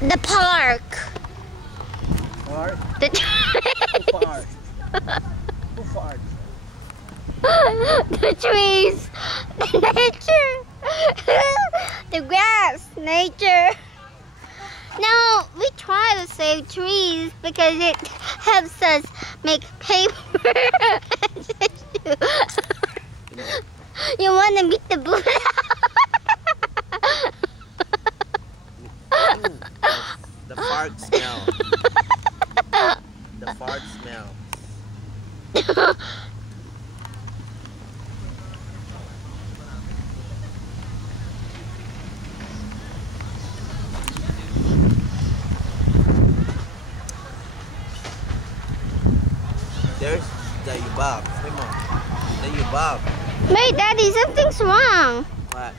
The park. Park? The Who fart? Who fart? The trees. The nature. The grass. Nature. No, we try to save trees because it helps us make paper. You want to beat the blue? The fart smell. The fart smell. There's the Yubab. Come on. The Yubab. Wait, Daddy, something's wrong. What?